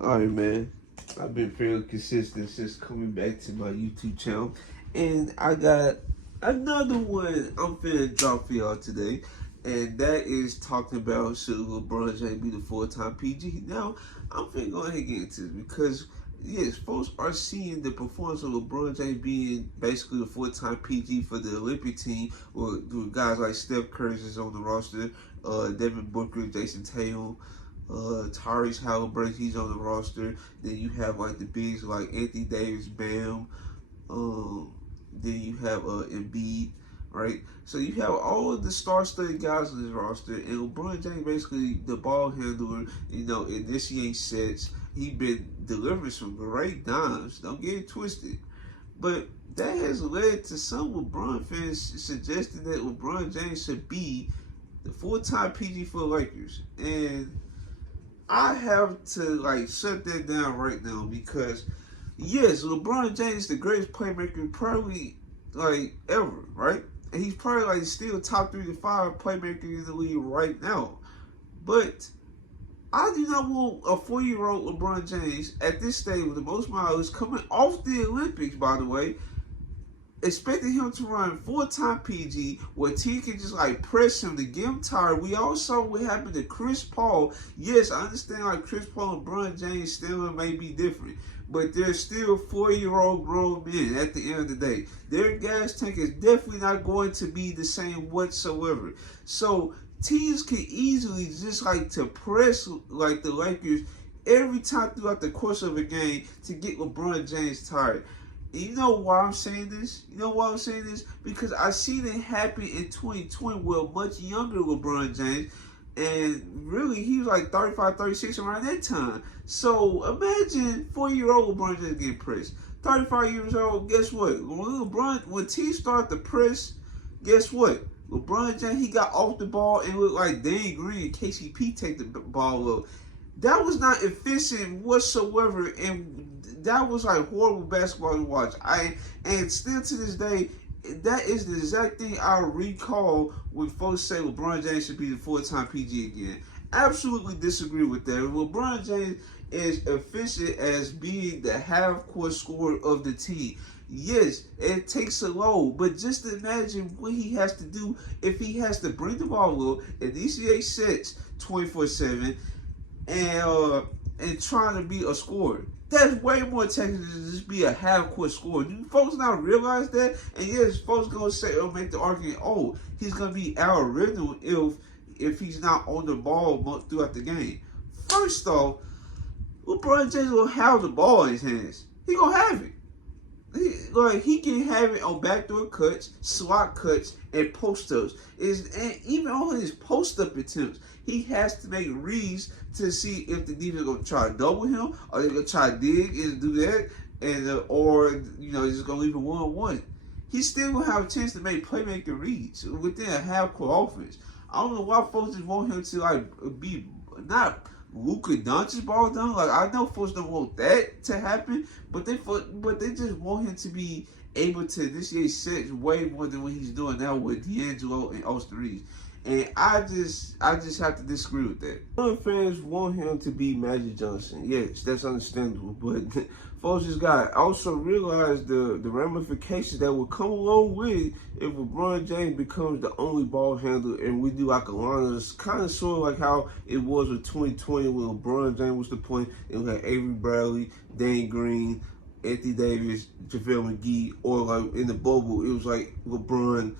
Alright, man. I've been fairly consistent since coming back to my YouTube channel. And I got another one I'm finna drop for y'all today. And that is talking about should LeBron James be the full-time PG. Now, I'm finna go ahead and get into this because, yes, folks are seeing the performance of LeBron James being basically the full-time PG for the Olympic team, with guys like Steph Curry is on the roster, Devin Booker, Jason Tatum, Tyrese Halliburton, he's on the roster. Then you have like the bigs like Anthony Davis, Bam. Then you have Embiid, right? So you have all of the star-studded guys on this roster, and LeBron James basically the ball handler. Initiates sets. He been delivering some great dimes. Don't get it twisted, but that has led to some LeBron fans suggesting that LeBron James should be the full-time PG for the Lakers, and I have to like shut that down right now because yes, LeBron James is the greatest playmaker probably like ever, right? And he's probably like still top 3 to 5 playmaker in the league right now. But I do not want a 4-year-old LeBron James at this stage with the most mileage coming off the Olympics, by the way, expecting him to run full-time PG where T can just like press him to get him tired. We all saw what happened to Chris Paul. Yes, I understand like Chris Paul and LeBron James still may be different, but they're still 4-year-old grown men at the end of the day. Their gas tank is definitely not going to be the same whatsoever. So teams can easily just like to press like the Lakers every time throughout the course of a game to get LeBron James tired. And you know why I'm saying this? Because I seen it happen in 2020 with a much younger LeBron James. And really, he was like 35, 36 around that time. So imagine 4-year-old LeBron James getting pressed. 35 years old, guess what? When T started to press, guess what? LeBron James, he got off the ball and looked like Danny Green and KCP take the ball up. That was not efficient whatsoever, and that was like horrible basketball to watch. And still to this day, that is the exact thing I recall when folks say LeBron James should be the full-time PG again. Absolutely disagree with that. LeBron James is efficient as being the half-court scorer of the team. Yes, it takes a load, but just imagine what he has to do if he has to bring the ball up and initiate sets 24/7 and trying to be a scorer. That's way more technical than just be a half-court scorer. Do folks not realize that? And yes, folks gonna say or make the argument, oh, he's gonna be out of rhythm if he's not on the ball throughout the game. First off, LeBron James will have the ball in his hands. He gonna have it. He can have it on backdoor cuts, slot cuts, and post-ups. And even on his post-up attempts, he has to make reads to see if the defense is going to try to double him, or they're going to try to dig and do that, and or just going to leave it 1-on-1. He's still going to have a chance to make playmaking reads within a half-court offense. I don't know why folks just want him to like be not Luka Doncic ball down. Like, I know folks don't want that to happen, but they just want him to be able to initiate sets way more than what he's doing now with D'Angelo and Austin Reeves. And I just have to disagree with that. Some fans want him to be Magic Johnson. Yes, that's understandable. But folks just got also realize the ramifications that will come along with if LeBron James becomes the only ball handler and we do like a lineup, kind of sort of like how it was with 2020 when LeBron James was the point and we had Avery Bradley, Danny Green, Anthony Davis, JaVale McGee, or like in the bubble, it was like LeBron,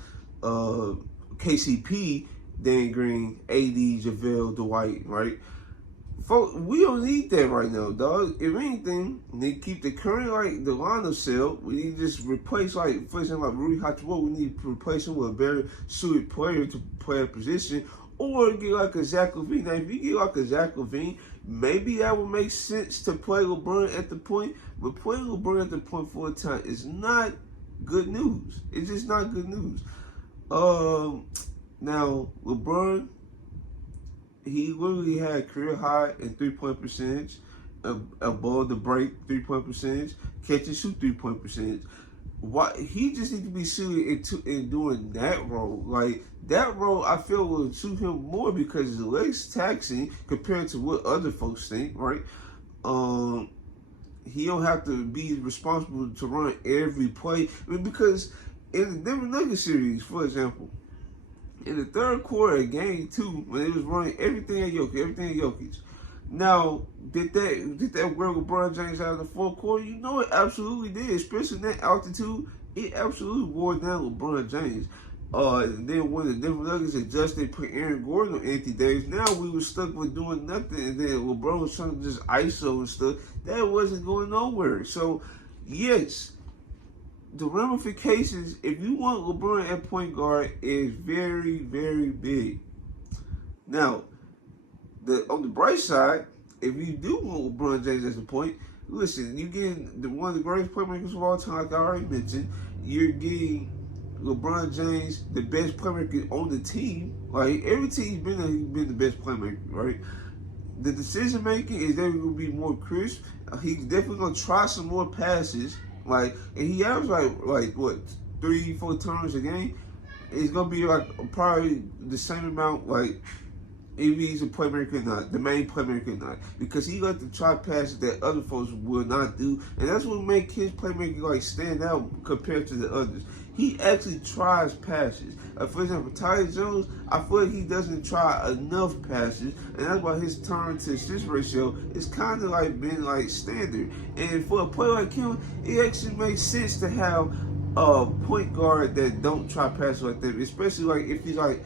KCP, Danny Green, AD, JaVale, Dwight, right? Folks, we don't need that right now, dog. If anything, they keep the current, like, the lineup cell. We need to just replace, like, for example, like Rudy Hachimura, we need to replace him with a very suited player to play a position, or get like a Zach LaVine. Now, if you get like a Zach LaVine, maybe that would make sense to play LeBron at the point, but playing LeBron at the point full time is not good news. It's just not good news. Now, LeBron, he literally had career high in 3-point percentage, above the break 3-point percentage, catch and shoot 3-point percentage. Why he just needs to be suited in doing that role. Like that role, I feel will suit him more because it's less taxing compared to what other folks think, right? He don't have to be responsible to run every play. I mean, because in the Denver Nuggets series, for example, in the third quarter of game 2, when they was running everything at Jokic. Now, did that wear LeBron James out of the fourth quarter? You know it absolutely did, especially in that altitude. It absolutely wore down LeBron James. Then when the Denver Nuggets adjusted, put Aaron Gordon on Anthony Davis, now we were stuck with doing nothing. And then LeBron was trying to just ISO and stuff. That wasn't going nowhere. So, yes, the ramifications, if you want LeBron at point guard, is very, very big. Now, on the bright side, if you do want LeBron James as a point, listen, you're getting one of the greatest playmakers of all time, like I already mentioned. You're getting LeBron James, the best playmaker on the team. Like, every team he's been the best playmaker, right? The decision making is definitely going to be more crisp. He's definitely going to try some more passes. Like, and he averages like what, 3-4 turnovers a game. It's going to be like probably the same amount, like, if he's a playmaker or not, the main playmaker or not, because he got to try passes that other folks will not do, and that's what makes his playmaking like stand out compared to the others. He actually tries passes. For example, Tyus Jones, I feel like he doesn't try enough passes, and that's why his turn to assist ratio is kind of like been like standard. And for a player like him, it actually makes sense to have a point guard that don't try passes like that, especially like if he's like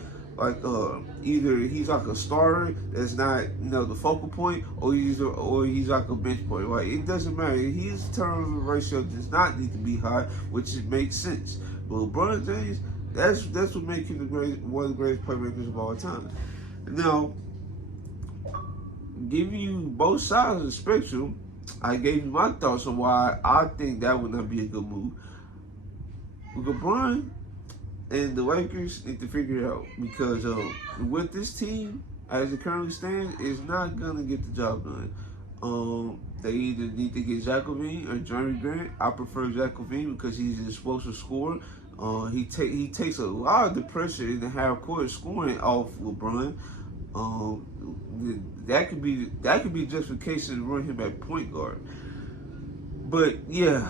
either he's like a starter that's not, you know, the focal point, or he's like a bench player. Like, it doesn't matter. His turnover ratio does not need to be high, which makes sense. But LeBron James, that's what makes him one of the greatest playmakers of all time. Now, giving you both sides of the spectrum, I gave you my thoughts on why I think that would not be a good move. LeBron and the Lakers need to figure it out, because with this team, as it currently stands, is not going to get the job done. They either need to get Zach LaVine or Jeremy Grant. I prefer Zach LaVine because he's an explosive scorer. He takes a lot of the pressure in the half court scoring off LeBron. That could be justification to run him at point guard. But yeah,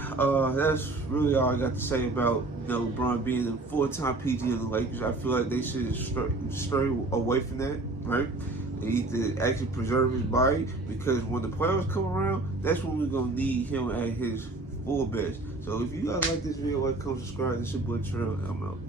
that's really all I got to say about, you know, LeBron being a full-time PG of the Lakers. I feel like they should stray away from that, right? They need to actually preserve his body, because when the playoffs come around, that's when we're gonna need him at his full best. So if you guys like this video, like, comment, subscribe. This is your boy Trail. I'm out.